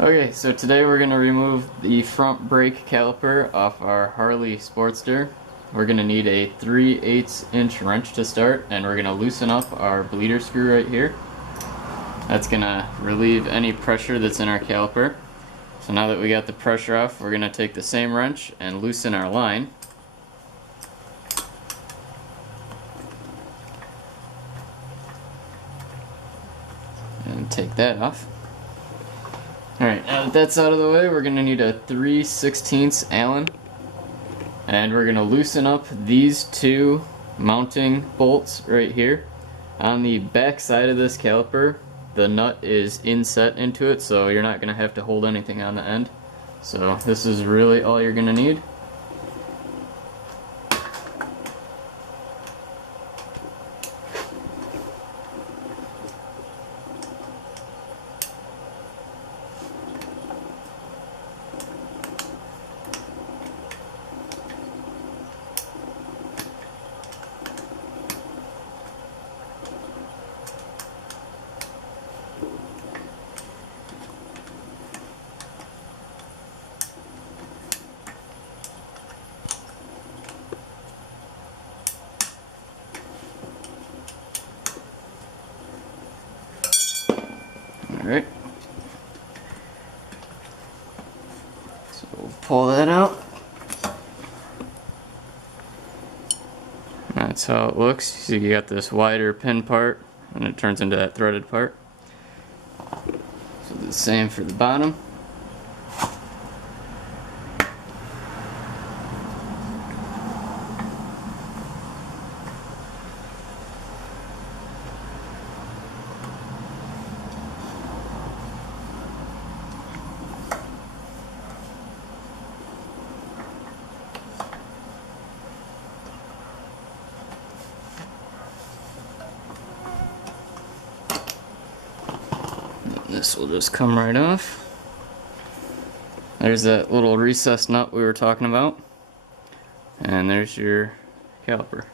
Okay, so today we're going to remove the front brake caliper off our Harley Sportster. We're going to need a 3/8 inch wrench to start, and we're going to loosen up our bleeder screw right here. That's going to relieve any pressure that's in our caliper. So now that we got the pressure off, we're going to take the same wrench and loosen our line. And take that off. Alright, now that that's out of the way, we're going to need a 3/16 Allen. And we're going to loosen up these two mounting bolts right here. On the back side of this caliper, the nut is inset into it, so you're not going to have to hold anything on the end. So this is really all you're going to need. Alright, so we'll pull that out. That's how it looks. So you got this wider pin part, and it turns into that threaded part. So the same for the bottom. This will just come right off. There's that little recessed nut we were talking about. And there's your caliper.